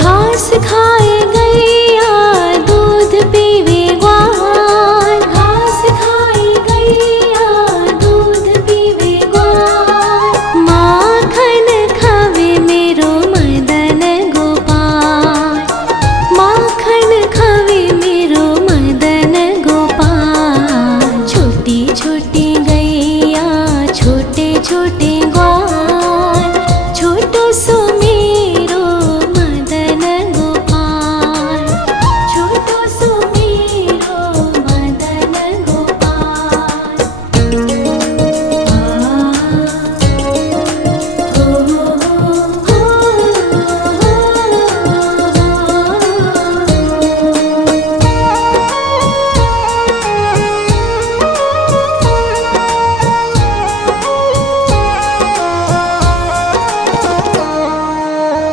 घास खाए गैया दूध पीवे ग्वाल, घास खाए गैया दूध पीवे ग्वाल। माखन खावे मेरो मदन गोपाल, माखन खावे मेरो मदन गोपाल। छोटी छोटी गैया छोटे छोटे ग्वाल, छोटो सो मेरो मदन गोपाल, छोटो सो मेरो मदन गोपाल।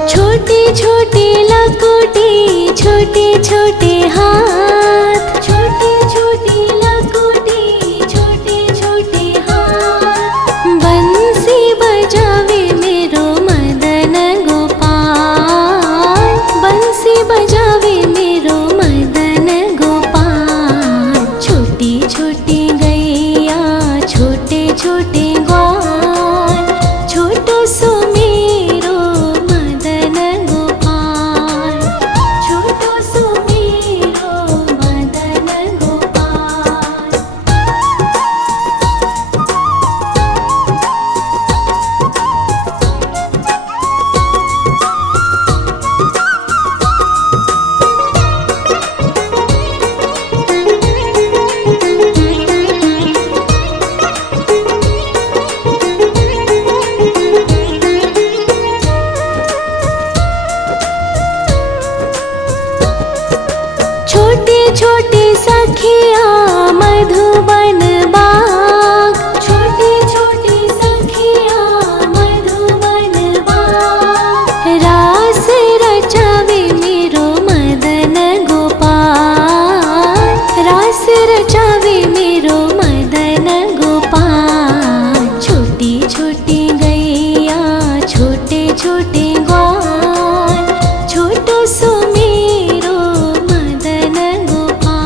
छोटी छोटी लकोटी छोटे छोटे हाथ, छोटी छोटी लकोटी छोटे छोटे हाथ। बंसी बजावे मेरो मदन गोपाल, बंसी बजावे मेरो मदन गोपाल। छोटी छोटी गैया छोटे छोटे ग्वाल, छोटो सो मेरो मदन गोपाल, छोटो सो मेरो मदन गोपाल। छोटे छोटे सखिया मधुबन बाग, छोटे छोटे सखिया मधुबन बाग। रास रचावे मेरो मदन गोपाल, रास रचावे मेरो मदन गोपाल। छोटी छोटी गैया छोटे छोटे ग्वाल, छोटो सो मेरो मदन गोपाल।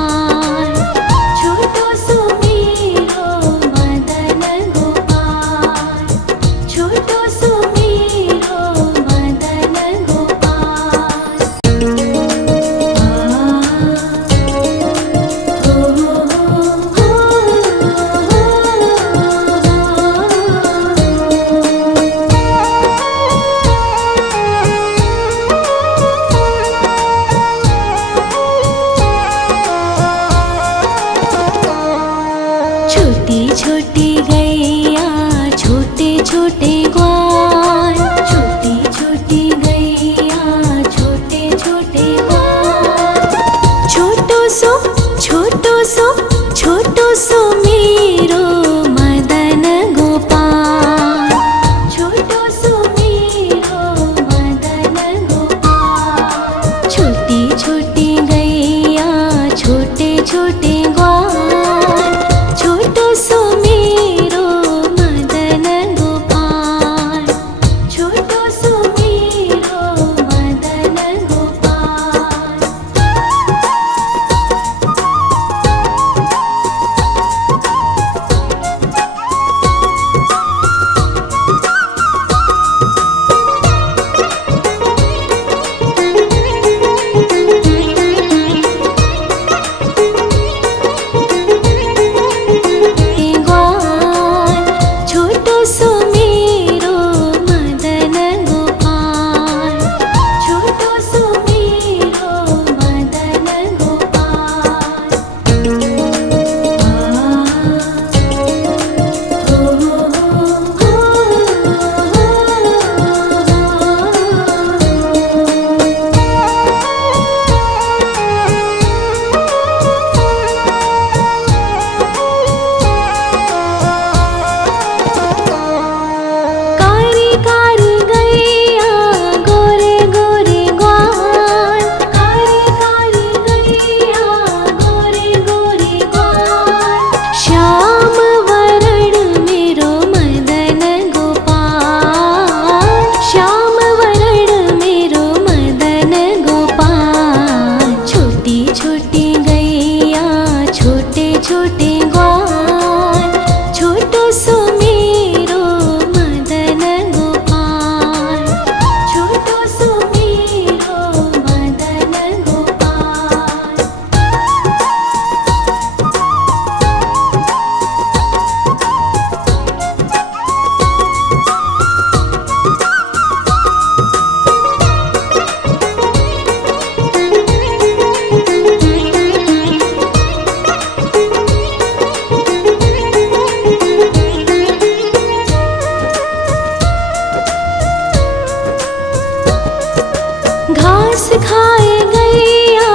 घास खाए गैया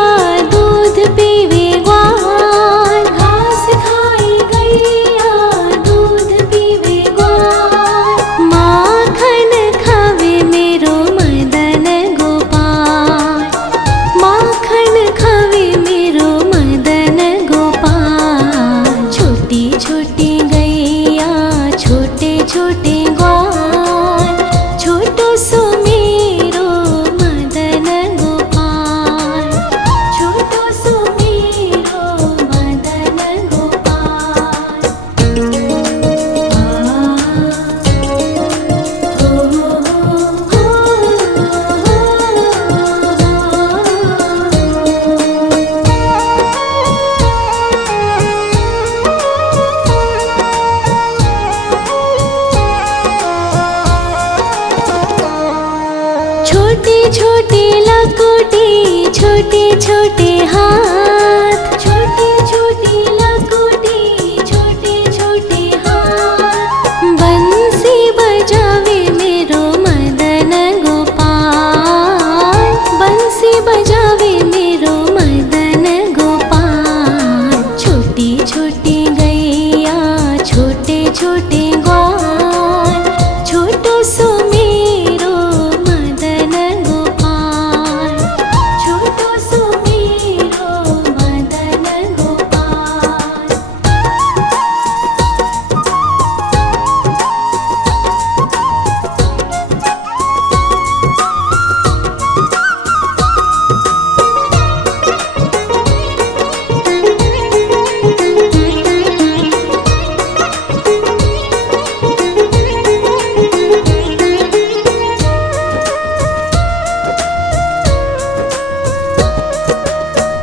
दूध पीवे ग्वाल, घास खाए गैया दूध पीवे ग्वाल, माखन खावे मेरो मदन गोपाल, माखन खावे मेरो मदन गोपाल। छोटी छोटी गैया छोटे छोटे ग्वाल, छोटो सो मेरो मदन गोपाल, छोटो सो मेरो मदन गोपाल। छोटे छोटे लकोटी छोटे छोटे हाथ, छोटे छोटे लकोटी छोटे छोटे हाथ, बंसी बजावे मेरो मदन गोपाल, बंसी बजावे मेरो मदन गोपाल। छोटी छोटी गैया छोटे छोटे ग्वाल, छोटो सो मेरो मदन गोपाल, छोटो सो मेरो मदन गोपाल।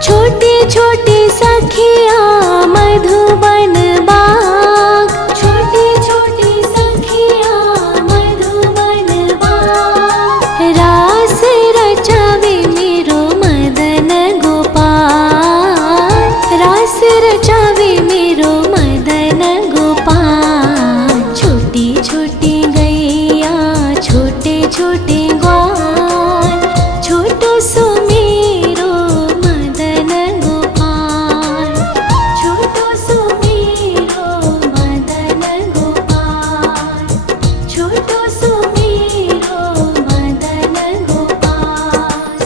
छोटे छोटे सखिया मधुबन बाग, छोटे छोटे सखिया मधुबन बाग, रास रचावे मेरो मदन गोपाल, रास रचावे मेरो मदन गोपाल। छोटी छोटी गैया छोटे छोटे ग्वाल, छोटो सो मेरो मदन गोपाल, छोटो सो मेरो मदन गोपाल, छोटो सो मेरो मदन गोपाल।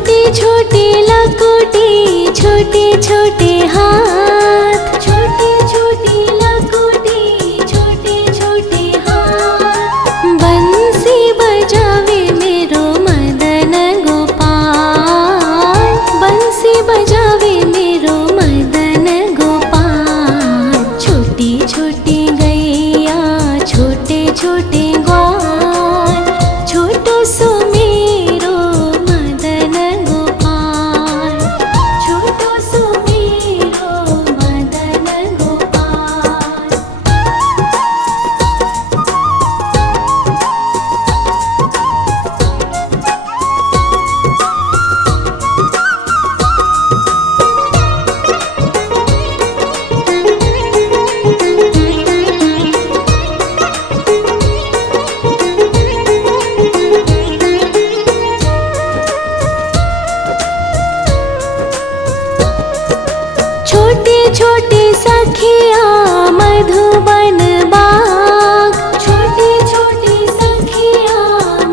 छोटी छोटी लकोटी छोटे छोटे हाथ, छोटी छोटी लकोटी छोटे छोटे हाथ। बंसी बजावे मेरो मदन गोपाल, बंसी बजावे मेरो मदन गोपाल। छोटी छोटी गैया छोटे छोटे ग्वाल, छोटो सो मेरो मदन गोपाल, छोटो सो मेरो मदन गोपाल। छोटी छोटी सखिया मधुबन बाग, छोटी छोटी सखिया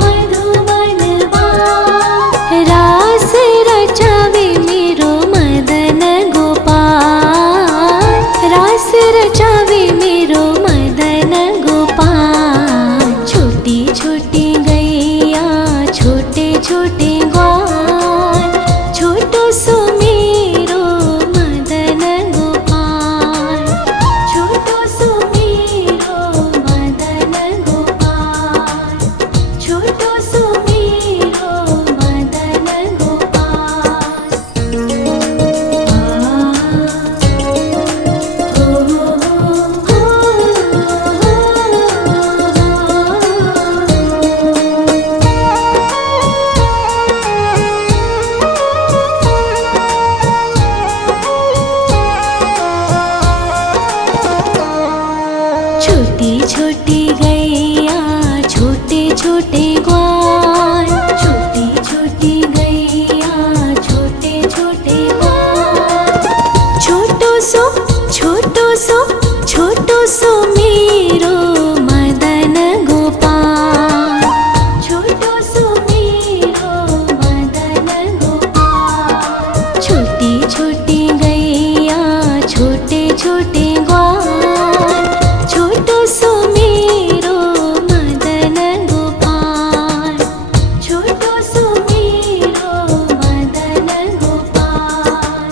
मधुबन बाग। रास रचावे मेरो मदन गोपाल, रास रचावे मेरो मदन गोपाल। छोटी छोटी गैया छोटे छोटे ग्वाल, छोटो सो मेरो मदन गोपाल, छोटो सो मेरो मदन गोपाल, छोटो सो मेरो मदन गोपाल। छोटी छोटी गैया छोटे छोटे ग्वाल, छोटी छोटी गैया छोटे छोटे ग्वाल। छोटो सो छोटो सो छोटो सो मेरो मदन गोपाल, छोटो सो मेरो मदन गोपाल। छोटी छोटी गैया छोटे छोटे ग्वाल, छोटो सो मेरो मदन गोपाल, छोटो सो मेरो मदन गोपाल।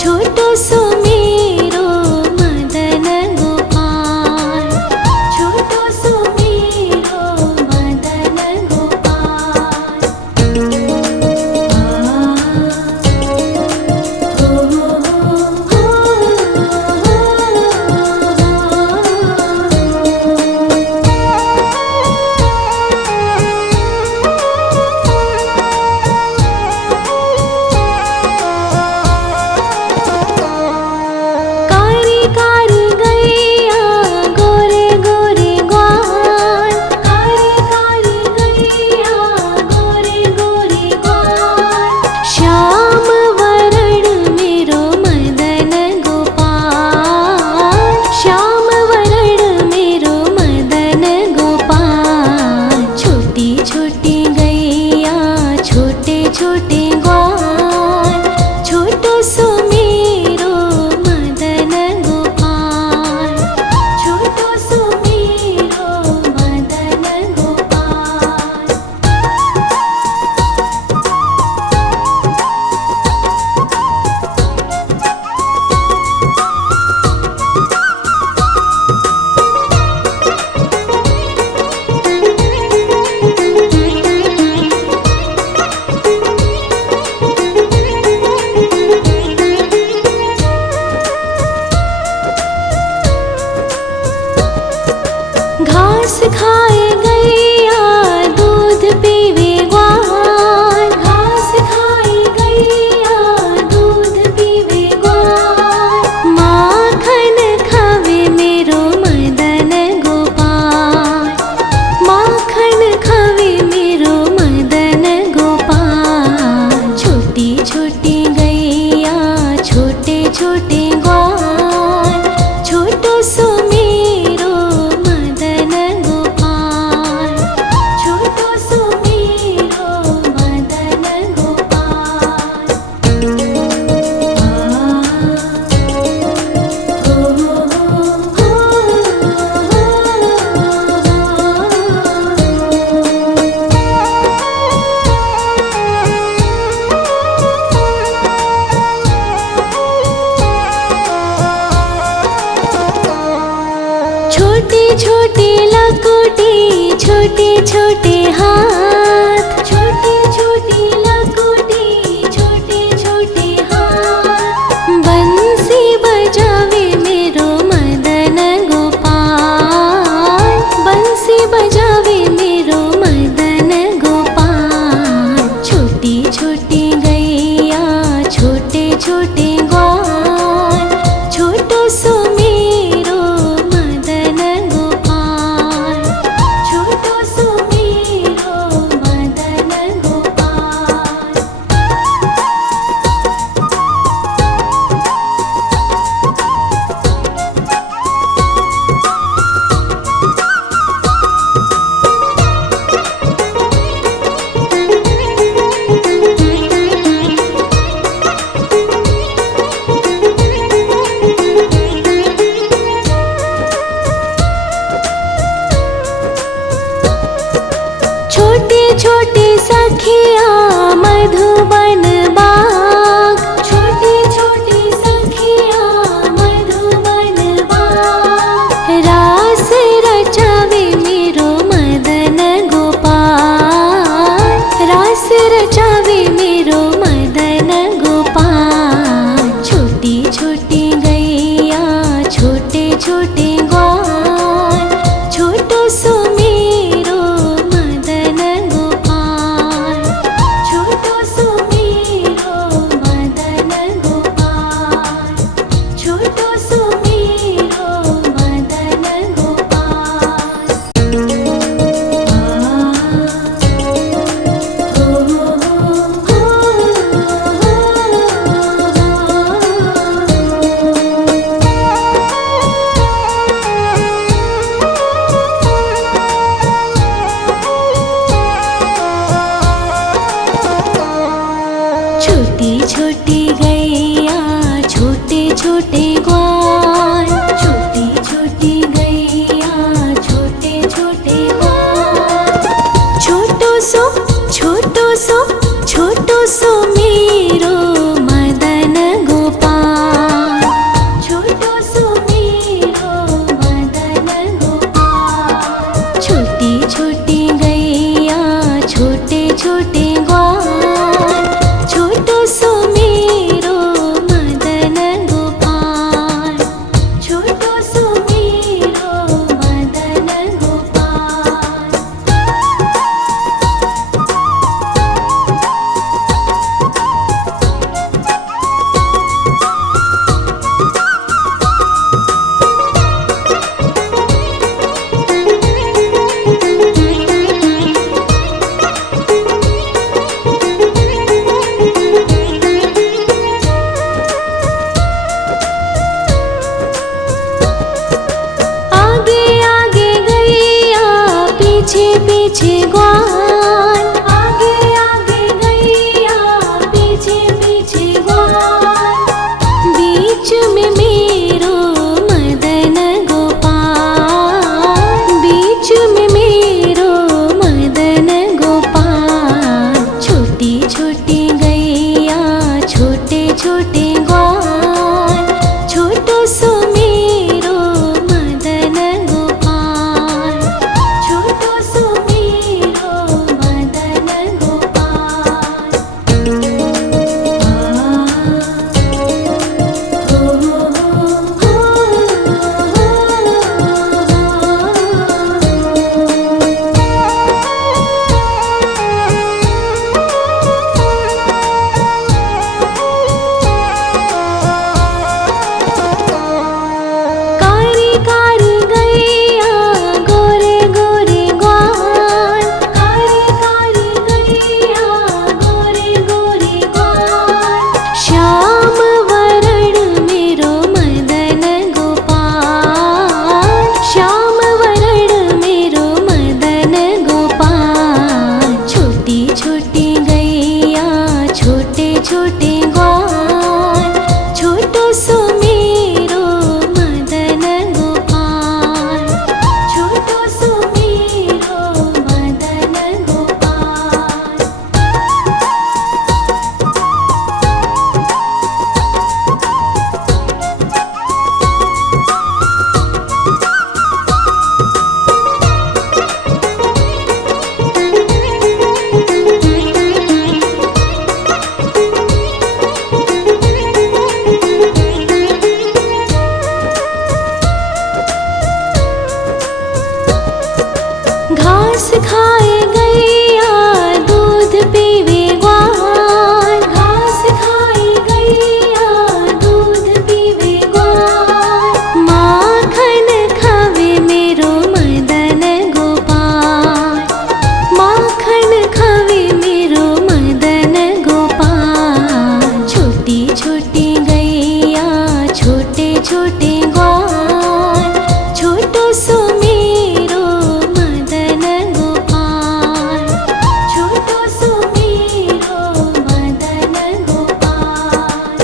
छोटो सो मेरो मदन गोपाल, छोटो सो मेरो मदन गोपाल। कारी कारी गैया गोरे गोरे ग्वाल, कारी कारी गैया गोरे गोरे ग्वाल। श्याम वरण मेरो मदन गोपाल, श्याम वरण मेरो मदन गोपाल। छोटी छोटी गैया छोटे छोटे ग्वाल, छोटो सो मेरो मदन गोपाल, छोटो सो मेरो मदन गोपाल। घास खाए गैया दूध पीवे ग्वाल, घास खाए गैया दूध पीवे ग्वाल। माखन खावे मेरो मदन गोपाल, छोटे लकुटी, छोटे छोटे हाथ, छोटे छोटे लकुटी, छोटे छोटे हाथ। बंसी बजावे मेरो मदन गोपाल, बंसी बजावे मेरो मदन गोपाल। छोटी छोटी गैया, छोटे छोटे ग्वाल, छोटो सो मेरो मदन गोपाल, छोटो सो मेरो मदन गोपाल। छोटे छोटे सखिया मधुबन बाग, छोटे छोटे सखिया मधुबन बाग। रास रचावे मेरो मदन गोपाल, रास रचावे मेरो मदन गोपाल। छोटी छोटी गैया, छोटे छोटे ग्वाल, छोटो सो मेरो मदन गोपाल, छोटो सो मेरो मदन गोपाल, छोटो सो मेरो मदन गोपाल। छोटी छोटी गैया, छोटे छोटे ग्वाल, छोटी छोटी गैया, छोटे छोटे ग्वाल। छोटो सो, छोटो सो, छोटो सो मेरो मदन गोपाल, छोटो सो मेरो मदन गोपाल। छोटी छोटी गैया, छोटे छोटे ग्वाल, छोटो सो मेरो मदन गोपाल, छोटो सो मेरो मदन गोपाल। घास खाए गैया दूध पीवे ग्वाल, घास खाए गैया दूध पीवे ग्वाल। माखन खावे मेरो मदन गोपाल, माखन खावे मेरो मदन गोपाल। छोटी छोटी गैया छोटे छोटे ग्वाल, छोटो सो मेरो मदन गोपाल, छोटो सो मेरो मदन गोपाल।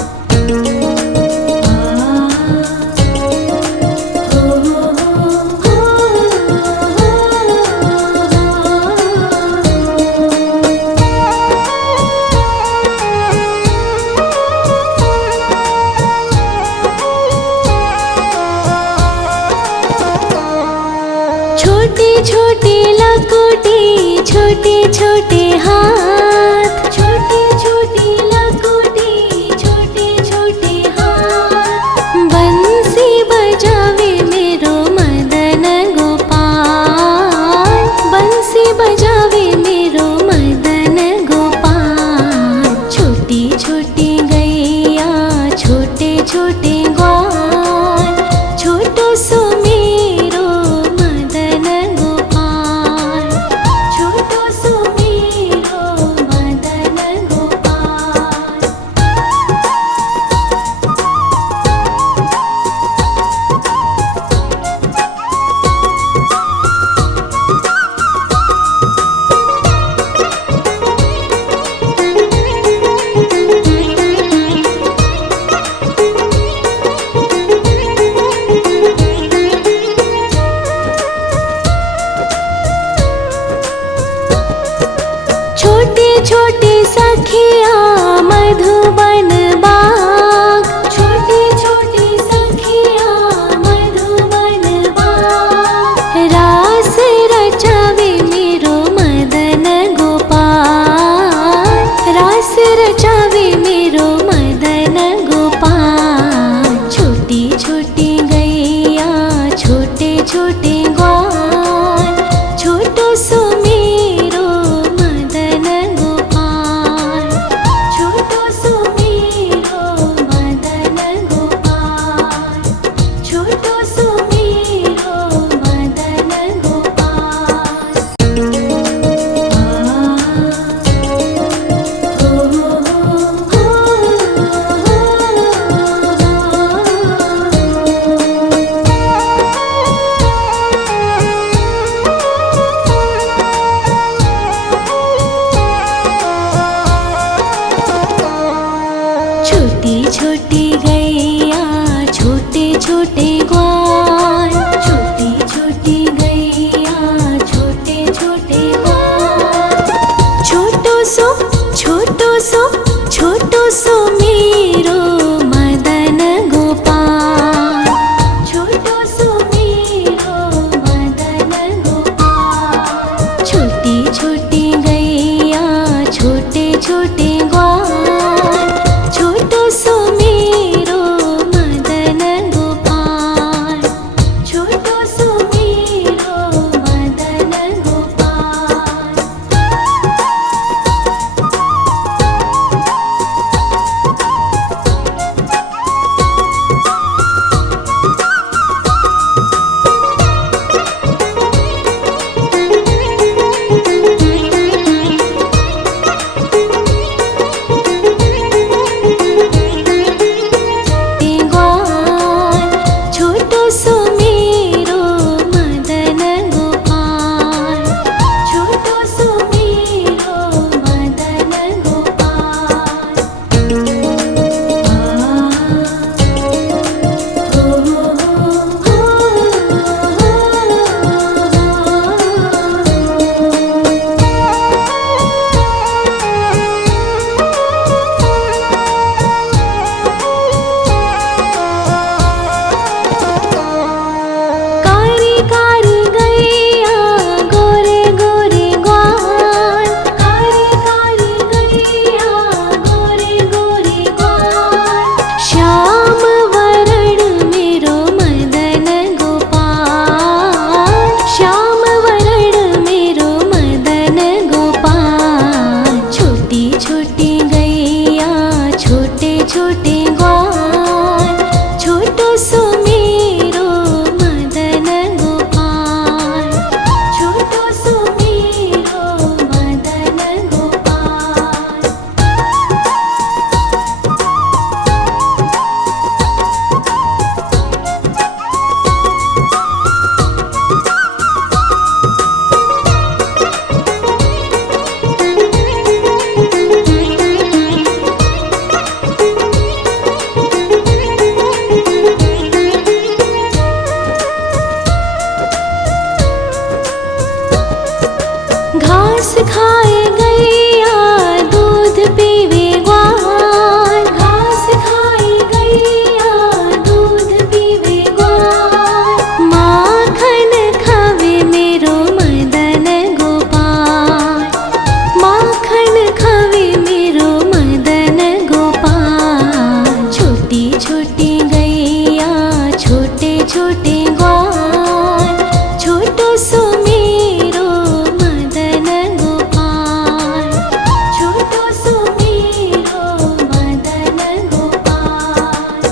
छोटी छोटी लकुटी छोटे छोटे हाथ, छोटी छोटी लकुटी छोटे छोटे हाथ। बंसी बजावे मेरो मदन गोपाल, बंसी बजावे मेरो मदन गोपाल। छोटी छोटी गैया छोटे छोटे ग्वाल, छोटो सो मेरो मदन गोपाल, छोटो सो मेरो मदन गोपाल। छोटी छोटी सखिया मधुबन बाग, छोटी छोटी सखिया मधुबन बाग। रास रचावे मेरो मदन गोपाल, रास रचावे मेरो मदन गोपाल। छोटी छोटी गैया छोटे छोटे ग्वाल, छोटो सो मेरो मदन गोपाल, घास खाए गैया दूध पीवे ग्वाल, घास खाए गैया दूध पीवे ग्वाल। माखन खावे मेरो मदन गोपाल, माखन खावे मेरो मदन गोपाल। छोटी छोटी गैया छोटे छोटे ग्वाल, छोटो सो मेरो मदन गोपाल, छोटो सो मेरो मदन गोपाल।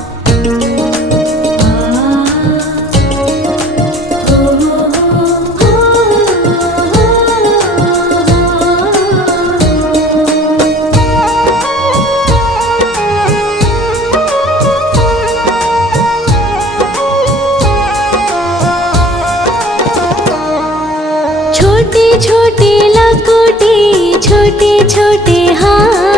छोटी छोटी लकुटी छोटे छोटे हाथ,